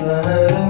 Hare Krishna.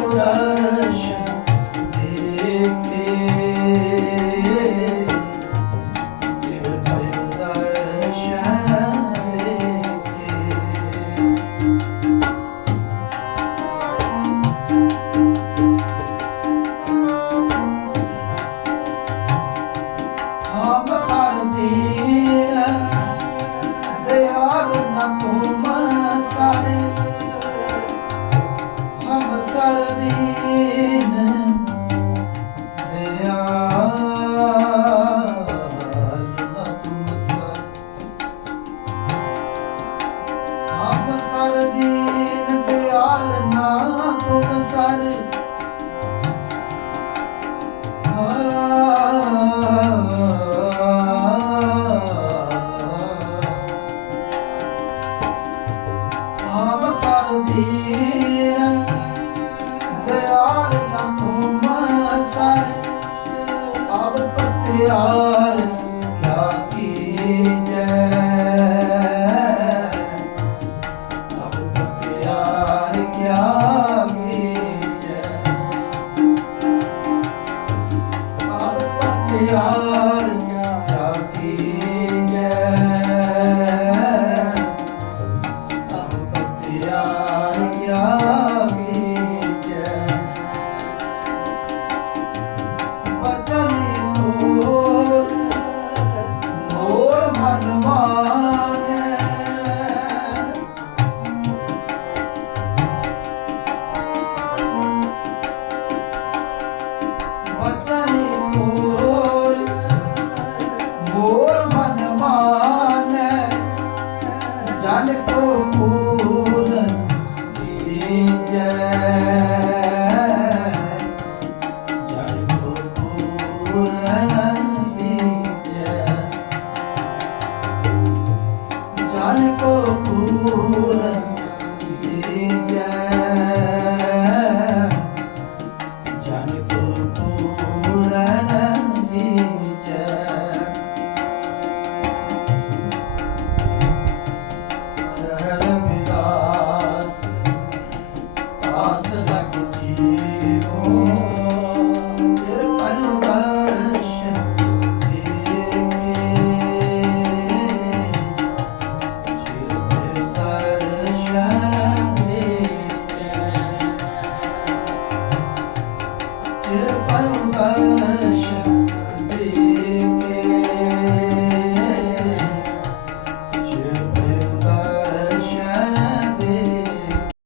Oh. I'll be.